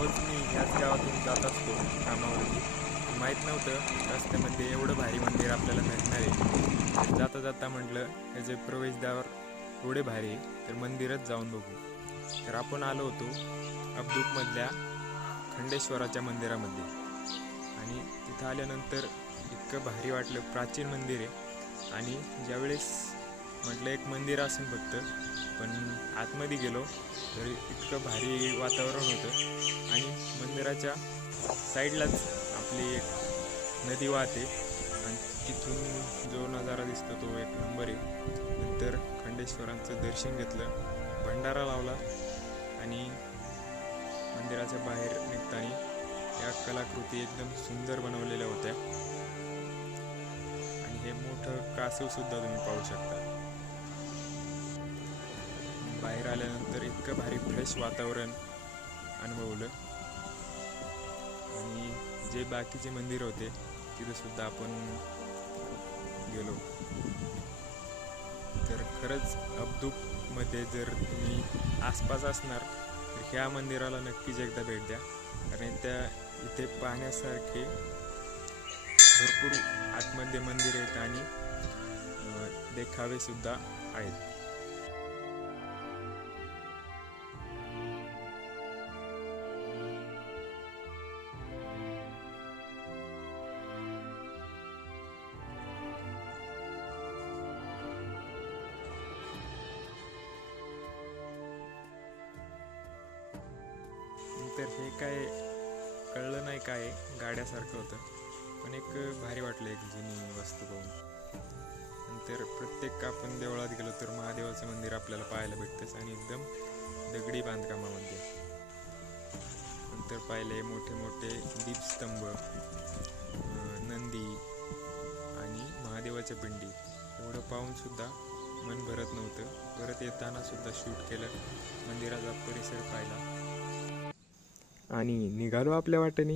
रोज मी ह्याच गावातून जात असतो कामावरती. माहीत नव्हतं रस्त्यामध्ये एवढं भारी मंदिर आपल्याला मिळणार आहे. तर जाता जाता म्हटलं याचे प्रवेशद्वार एवढे भारी आहे तर मंदिरच जाऊन बघू. तर आपण आलो होतो अब्दुकमधल्या खंडेश्वराच्या मंदिरामध्ये. आणि तिथं आल्यानंतर इतकं भारी वाटलं. प्राचीन मंदिर आहे आणि ज्यावेळेस म्हटलं एक मंदिर असेल फक्त, पण आतमध्ये गेलो तर इतकं भारी वातावरण होतं. आणि मंदिराच्या साईडलाच आपली एक नदी वाहते आणि तिथून जो नजारा दिसतो तो एक नंबर आहे. नंतर खंडेश्वरांचं दर्शन घेतलं, भंडारा लावला आणि मंदिराच्या बाहेर निघताना या कलाकृती एकदम सुंदर बनवलेल्या होत्या. आणि हे मोठं कासवसुद्धा तुम्ही पाहू शकता. बाहेर आल्यानंतर इतकं भारी फ्रेश वातावरण अनुभवलं. आणि जे बाकीचे मंदिर होते तिथंसुद्धा आपण गेलो. तर खरंच अब्दुकमध्ये जर तुम्ही आसपास असणार तर ह्या मंदिराला नक्कीच एकदा भेट द्या. कारण इथे पाहण्यासारखे भरपूर आतमध्ये मंदिर आहेत आणि देखावेसुद्धा आहेत. तर हे काय कळलं नाही काय गाड्यासारखं होतं, पण एक भारी वाटलं एक जुनी वस्तू पाहून. नंतर प्रत्येक आपण देवळात गेलो तर महादेवाचं मंदिर आपल्याला पाहायला भेटतंच आणि एकदम दगडी बांधकामामध्ये. नंतर पाहिले मोठे मोठे दीपस्तंभ, नंदी आणि महादेवाच्या पिंडी. एवढं पाहूनसुद्धा मन भरत नव्हतं. परत येताना सुद्धा शूट केलं, मंदिराचा परिसर पाहिला आणि निघालो आपल्या वाटेने.